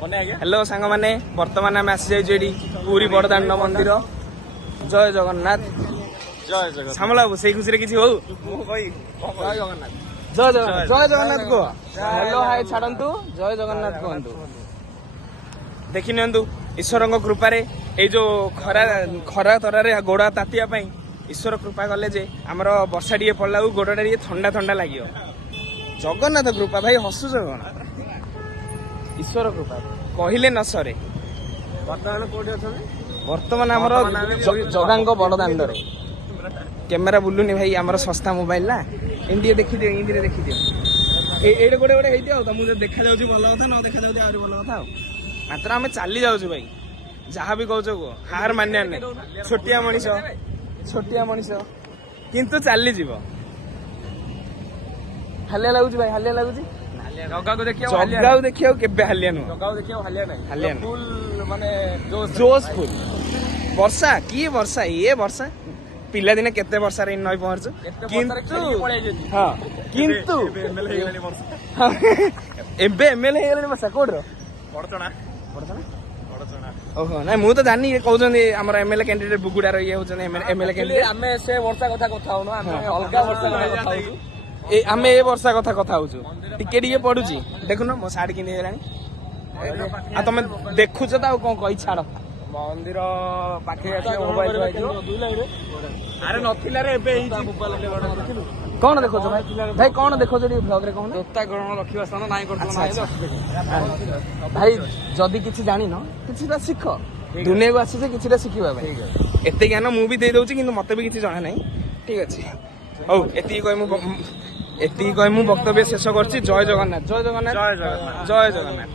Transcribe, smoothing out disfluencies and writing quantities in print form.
Hello सांग माने वर्तमान आम आसी जाइए पूरी बड़दाण्ड मंदिर जय जगन्नाथ जय जगन्नाथ सामला बाबू से खुशी किसी हो जय जगन्नाथ जय जगन्नाथ कह हेलो हाय छाड़ू जय जगन्नाथ कहतु देखि नियंतु ईश्वर कृपार ये जो खरा खरा तरारे गोड़ तातिया ईश्वर कृपा कले जे आमर वर्षा टे पड़ला गोड़ा टे थंडा थंडा लगे जगन्नाथ कृपा भाई हसुच कौन ईश्वर कृपा कहले न सरे बर्तमान कोठी अछन वर्तमान आमर जगांग बड़दाण्ड कैमेरा बुलूनी भाई आमर सस्ता मोबाइल ना एमडी देखी दियो इंदी देखी दियो एडे गोटे गोटे हेई दियो तुमको देखा जाउची भल कथा न देखा जाउची आरो भल कथा मात्र आमे चाली जाउछु भाई जहाँ भी कहछो को हार मान्या नै छोटिया मनीष किंतु चाली जीव हालिया लागुची भाई हालिया लागुची जगा को देखियो जगाऊ देखियो केबे हालिया नु जगा को देखियो हालिया नै हालिया नै फुल माने जोश फुल वर्षा की वर्षा ये वर्षा पिला दिने केते वर्षा रे नई पहुंचो किंतु हां किंतु एबे एमएलए हेगले वर्षा कोड रो बड़चणा ओहो ना मु तो जानी कहउछन हमर एमएलए कैंडिडेट बुगुडा रो ये होछन एमएलए कैंडिडेट आमे से वर्षा कथा होनो आमे अलगा वर्षा कथा होछु ए आमे ए वर्षा कथा होछु टिके टिके पडुची देखुनो मो साड़ी किनि हेलानी आ तमे देखुछ त कोन कहि छाड़ मंदिर पाखे अछि मोबाइल अरे नथिला रे एबे मोबाइल कौन देखो भाई भाई कौन देखो ब्लॉग रे कौन जोता ग्रहण रखिबा स्थान नाही करतो भाई जदि किछि जानि न किछिटा सिख दुनिया को आसी किछिटा सिखिबा भाई एते ज्ञान मु भी दे दउची किंतु मते भी किछि जाना नाही ठीक अछि हौ एती कहि मु वक्तव्य शेष करछि जय जगन्नाथ जय जगन्नाथ जय जगन्नाथ जय जगन्नाथ।